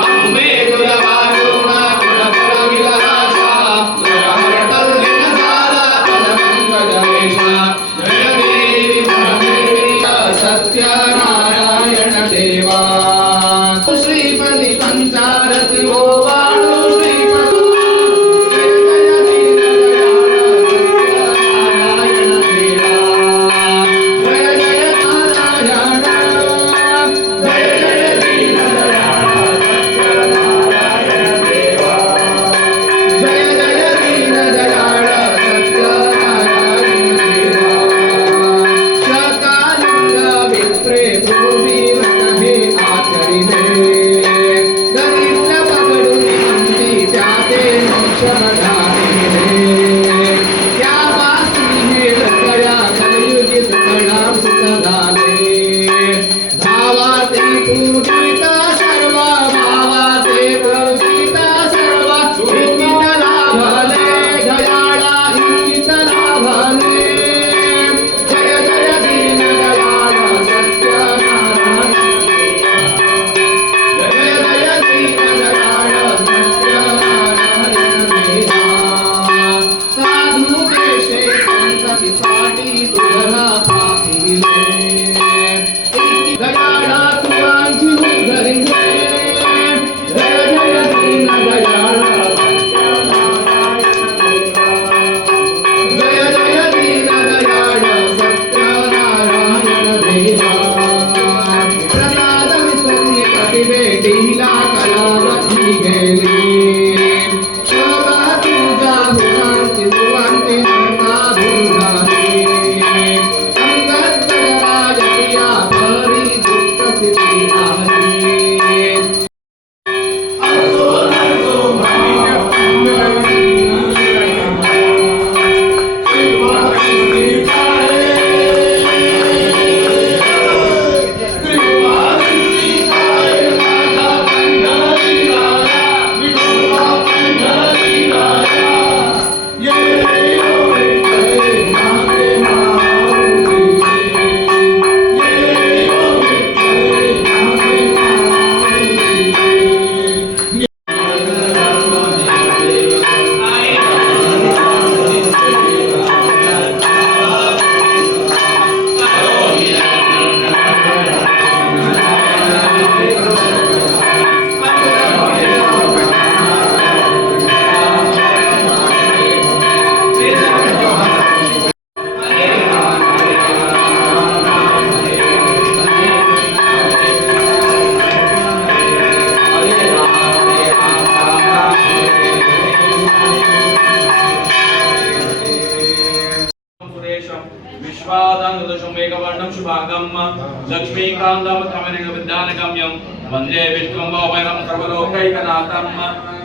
अंबे तुला वाजून तुला विलासा लक्ष्मीकान्तं तमनिगविद्यानगम्यं वन्दे विष्णुं भवनं सर्वलोकैकनाथं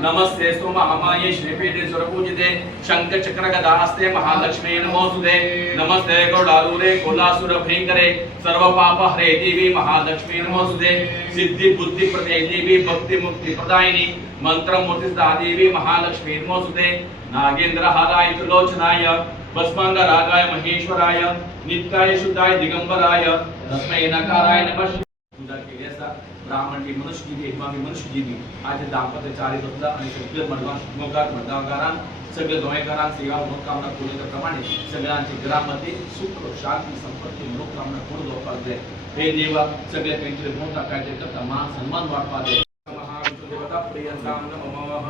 नमस्तेस्तु महामाये श्रीपीठे सुरपूजिते शङ्खचक्रगदास्ते महालक्ष्मी नमोस्तुते नमस्ते गौडारूरे कोलासुरभयङ्करे सर्वपापहरे देवी महालक्ष्मी नमोस्तुते सिद्धि बुद्धि प्रदे देवी भक्ति मुक्ति प्रदायिनी मंत्रमूर्तिस्था देवी महालक्ष्मी नमोस्तुते नागेन्द्रहाराय त्रिलोचनाय भस्मांगरागाय महेश्वराय नित्याय शुद्धाय दिगंबराय तस्मै नकाराय नमः। पूजा केली असता ब्राह्मण की मनुष्य की हिमामी मनुष्य की आज दाम्पत्य चारित होता आणि सगळे मडगाव शिवमोगार मडगावकारां सगळे गोंयकारांक सेवा मनोकामना पूर्ण प्रमाणे सगळ्यांची घरामध्ये सुख शांती संपत्ती मनोकामना पूर्ण होवपाक जाय हे देवा सगळे तेंचे गुण दाखयचे करता मान सन्मान वाटपाक जाय। महादेवता प्रियंतां नमः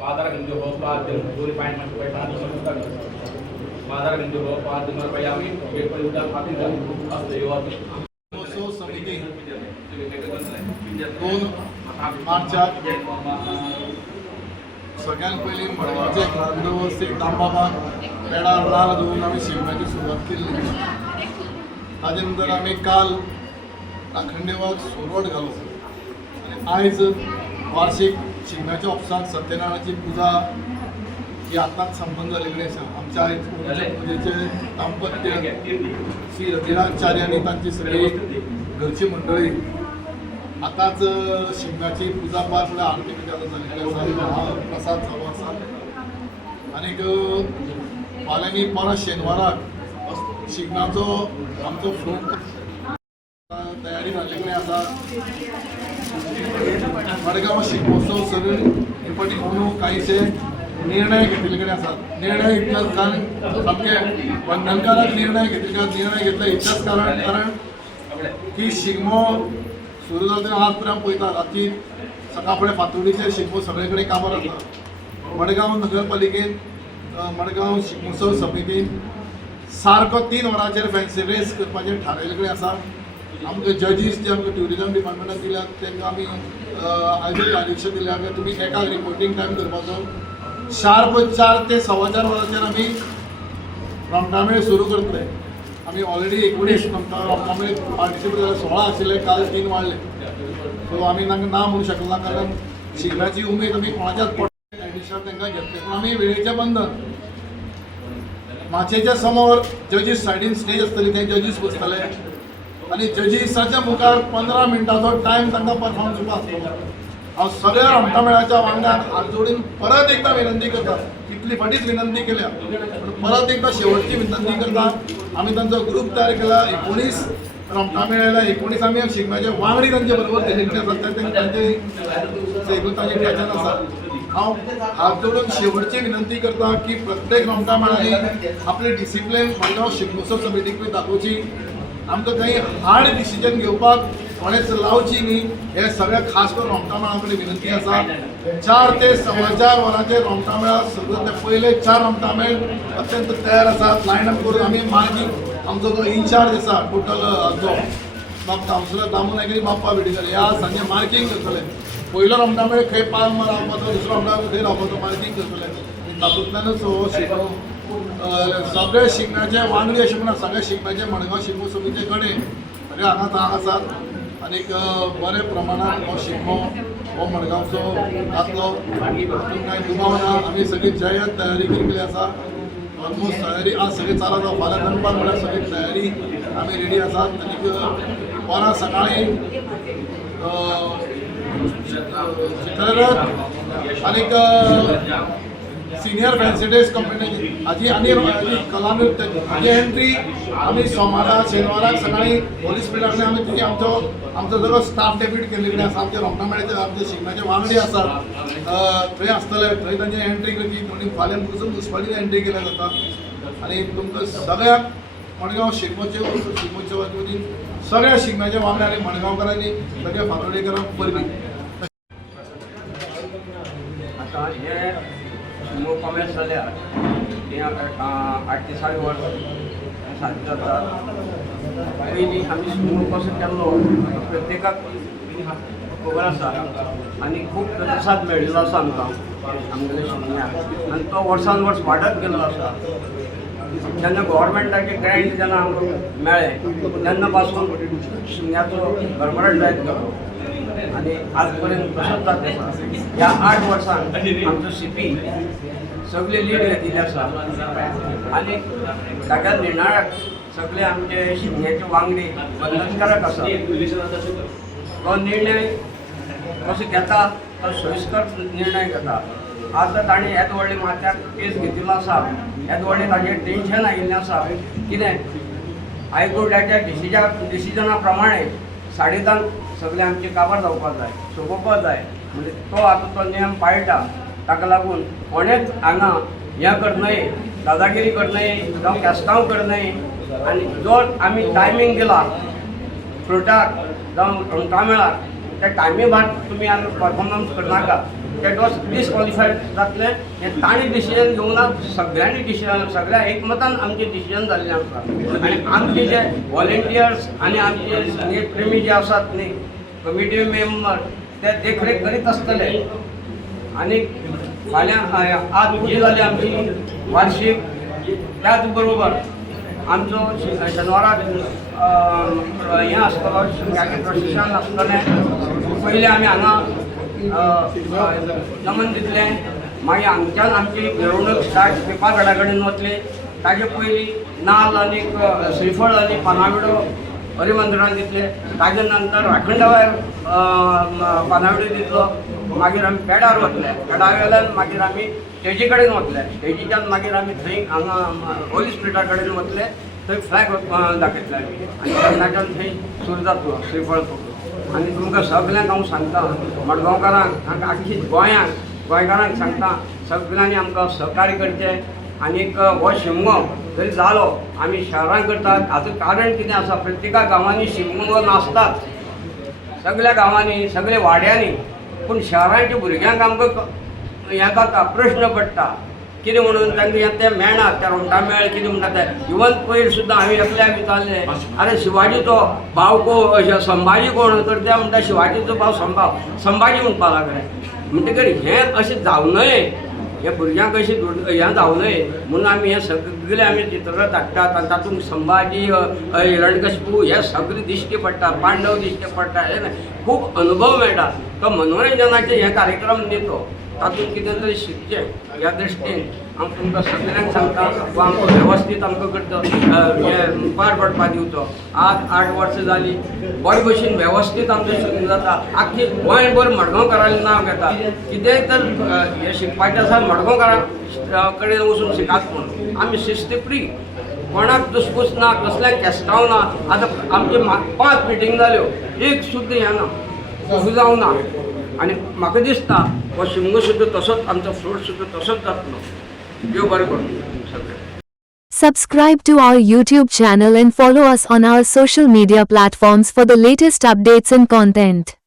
पादर गंजो हो पाद पूरी पाइन में कोई पाद समझता नहीं पादर गंजो हो पाद नर पयामी पेपर उड़ा पाती है असले योवाती सो समिती 2 मार्चाक सगळ्यांत पयलीं मडगांवचे ग्रामदेवस्त दामबाबाक पेडार नाल्ल दवरून आमी शिगम्याची सुरवात केल्ली। ताजे नंतर आमी काल राखणदेवाक सोरवट घालो आनी आयज वार्षिक शिगम्याच्या ऑफिसांत सत्यनारायणाची पुजा ही आतांच संपन्न जाल्ली आसा। आमच्या आयज पुजेचे दाम्पत्य श्री रतिराजचार्य आनी तांची सगळी घरची मंडळी आतांच शिगम्याची पुजा पार फुडें आरती पुजा जाल्ली आसा प्रसाद चालू आसा आनीक फाल्यां न्ही परत शेनवाराक शिगम्याचो आमचो फ्लोट तयारी जाल्ली आसा। मडगांव शिगमोत्सव सगळे हे फावटी म्हणून कांयशे निर्णय घेतिल्ले आसात। निर्णय इतल्याच कारण सामके बंधनकारक निर्णय घेतला इतल्याच कारण की शिगमो सुरू जाता आज पर्यंत पळयता राती सकाळ फुडें फातोडीचेर शिगमो सगळे कडेन कामार आसा। मडगांव नगरपालिकेन मडगांव शिगमोत्सव समितीन सारको 3 वरांचेर फॅन्सी रेस करपाचें थारायिल्लें आसा। आमकां जजीस जे आमकां ट्युरिजम डिपार्टमेंटान दिल्यात तांकां आमी आयज डायरेक्शन दिल्या की तुमी एका रिपोर्टींग टायम करपाचो शार्प 4 ते 4:15 वरांचेर आमी रोमटामेळ सुरू करतले। आमी ऑलरेडी 19 रोमटामेळ पार्टिसिपेट जाले 16 आशिल्ले काल 3 वाडले सो आमी तांकां ना म्हणूंक शकना कारण शिगम्याची उमेद आमी कोणाच्याच एडिशन तांकां घेतले पूण आमी वेळेचें बंधन माचयेच्या समोर जजीस सायडीन स्टेज आसतली थंय जजीस बसतले आनी जजीसाच्या मुखार 15 मिनटांचो टायम तांकां परफॉर्म करपाक आसतलो। हांव सगळ्या रोमटामेळाच्या वांगड्याक हात जोडून परत एकदा विनंती करता कितली फाटीच विनंती केल्या पण परत एकदा शेवटची विनंती करता आमी तांचो ग्रूप तयार केला 19 रोमटामेळ आयला 19 आमी शिगम्याचे वांगडी तांचे बरोबर दिल्लीकडे आसात तांचे सेगुताची टॅचन आसा। हांव हात जोडून शेवटची विनंती करता की प्रत्येक रोमटामेळांनी आपले डिसिप्लीन मडगांव शिगमोत्सव समितीक दाखोवची। आमकां काही हार्ड डिसिजन घेवपाक कोणेच लावची न्ही हे सगळ्या खास करून रोमटामेळा कडेन विनंती आसा। 4 ते 4:15 वरांचेर रोमटामेळा सगळे पयले 4 रोमटामेळ अत्यंत तयार आसात लायनअप करून आमी मागीर आमचो जो इन्चार्ज आसा टोटल जो कावन्सिलर दामू नायक बाप्पा बिडीकर ह्या सांजे मार्कींग करतले। पयलो रोमटामेळ खंय पाल रावपाचो दुसरो रोमटामेळ खंय रावपाचो मार्कींग करतले तातूंतल्यानच हो शिगमो सगळे शिगम्याचे वांगडी अशें म्हणा सगळे शिगम्याचे मडगांव शिगमो समिती कडेन सगळे हांगा आसात आनीक बरे प्रमाणात हो शिगमो हो मडगांवचो जातलो तातूंत कांय दुबाव ना। आमी सगळी जय्यत तयारी केल्ली आसा ऑलमोस्ट तयारी आज सगळी चालत आसा फाल्यां दनपार म्हळ्यार सगळी तयारी आमी रेडी आसात आनीक परत सकाळीं चित्ररथ आनीक सिनियर फॅन्सिडेस कंपनीची हाजी आनी कलानृत्य हाजी एंट्री आमी सोमाराक शेनवाराक सकाळी पोलीस पिल्ला कडेन आमी थंय आमचो सगळो स्टाफ डेब्यूट केल्ले कडेन आसा आमचे रोमटामेळाचे आमचे शिगम्याचे वांगडी आसात थंय आसतले थंय तांची एंट्री करची म्हणून फाल्यां पसून मुन्सिपालिटीन एंट्री केल्या जाता आनी तुमकां सगळ्याक मडगांव शिगमोत्सव वतीन सगळ्या शिगम्याच्या वांगड्यांनी मडगांवकारांनी सगळ्या फातोडेकरांक परबी आता हे शिगमो कॉमेर्स जाल्यार ते 8 ते 7 वर्स सारकें जाता पयलीं आमी शिगमो कसो केल्लो प्रत्येकाक खबर आसा आनी खूब प्रतिसाद मेळिल्लो आसा आमकां आमगेल्या शिगम्याक आनी तो वर्सान वर्स वाडत गेल्लो आसा जेन्ना गव्हर्मेंटाचे ग्रँट जेन्ना आमकां मेळ्ळे तेन्ना पासून शिगम्याचो भरभराट जायत गेलो आनी आज पर्यंत तसोच जाता ह्या 8 वर्सांत आमचो सीपी सगळे लीड घेतिल्ले आसा आनी सगळ्या निर्णायक सगळे आमचे शिगम्याचे वांगडी बंधनकारक आसा तो निर्णय कसो घेता तो सोयीस्कर निर्णय घेता आतां ताणें येद व्हडले माथ्यार केस घेतिल्लो आसा येद व्हडलें ताजें टेन्शन आयिल्लें आसा कितें हायकोर्टाच्या डिसिजना प्रमाणे 10:30 सगळे आमचे काबार जावपाक जाय सोंपोवपाक जाय म्हणजे तो आतां तो नियम पाळटा ताका लागून कोणेच हांगा हें करनये दादागिरी करनये जावं केस्तांव करनये आनी जो आमी टायमींग दिला फ्लोटाक जावं रोमटामेळाक त्या टायमी भायर तुमी आमी परफॉर्मन्स करनाका ते डिस्क्वॉलिफायड जातले हें ताणें डिसिजन घेवना सगळ्यांनी डिसिजन सगळ्या एकमतान आमचें डिसिजन जाल्लें आसा आनी आमचे जे व्हॉलेंटियर्स आनी आमचे संगीत प्रेमी जे आसात न्ही कमिटी मेंबर ते देखरेख करीत आसतले आनी फाल्यां आज जी जाली आमची वार्षिक त्याच बरोबर आमचो शेनवाराक हें आसतलो शिगम्याचें प्रशिक्षण आसतलें पयलीं आमी हांगा नमन दितलें मागीर हांगच्यान आमची मिरवणूक स्टार्ट पेपागडा कडेन वतली ताचे पयलीं नाल्ल आनी श्रीफळ आनी पानाविडो हरिमंदिरान दितले ताजे नंतर राखणदार पानाविडो दितलो मागीर आमी पेडार वतले पेडा वेल्यान मागीर आमी स्टेजी कडेन वतले स्टेजीच्यान मागीर आमी थंय हांगा होली स्ट्रिटा कडेन वतले थंय फ्लॅग दाखयतले आमी आनी तेन्नाच्यान थंय सुरू जातलो श्रीफळ आनी तुमकां सगल्यांक हांव सांगता मडगांवकारांक आख्खी गोंयकारांक सांगता सगल्यांनी आमकां सहकार्य करचें आनीक हो शिगमो जरी जालो आमी शहरांत करतात हाचें कारण कितें आसा प्रत्येका गांवांनी शिगमो नाचतात सगळ्या गांवांनी सगळ्या वाड्यांनी पूण शहरांच्या भुरग्यांक आमकां हें जाता प्रश्न पडटा कितें म्हणून तांकां तें मेळना त्या रोमटामेळ कितें म्हणटा तें इवन पयर सुद्दां हांवें एकल्याक विचारलें अरे शिवाजीचो भाव कोण संभाजी कोण तर ते म्हणटा शिवाजीचो भाव संभाजी म्हणपाक लागले म्हणटकीर हें अशें जावं नये हे भुरग्यांक अशें हें जावं नये म्हणून आमी हें सगळें आमी चित्र धाडटात आनी तातूंत संभाजी हिरण्यकशिपू हे सगळें दिश्टी पडटा पांडव दिश्टी पडटा हे खूब अनुभव मेळटा तो मनोरंजनाचे हे कार्यक्रम दितो तातूंत कितें तरी शिकचें ह्या दृश्टीन हांव तुमकां सगळ्यांक सांगता वा आमकां वेवस्थीत आमकां करता हें पार पडपाक दिवचो आज 8 वर्सां जालीं बरे भशेन वेवस्थीत आमचें शिगमो जाता आख्खी गोंयभर मडगांवकारांचें नांव घेता कितेंय तर हें शिकपाचें आसा मडगांवकारां कडेन वचून शिकात म्हणून आमी शिस्त फ्री कोणाक दुसपूस ना कसल्याक केस्तांव ना आतां आमचे 5 मिटींग जाल्यो एक सुद्दां हें ना जावं ना आनी म्हाका दिसता हो शिगमो सुद्दां तसोच आमचो फ्लोट सुद्दां तसोच जातलो देव बरें करूं सगळें. Subscribe to our YouTube channel and follow us on our social media platforms for the latest updates and content.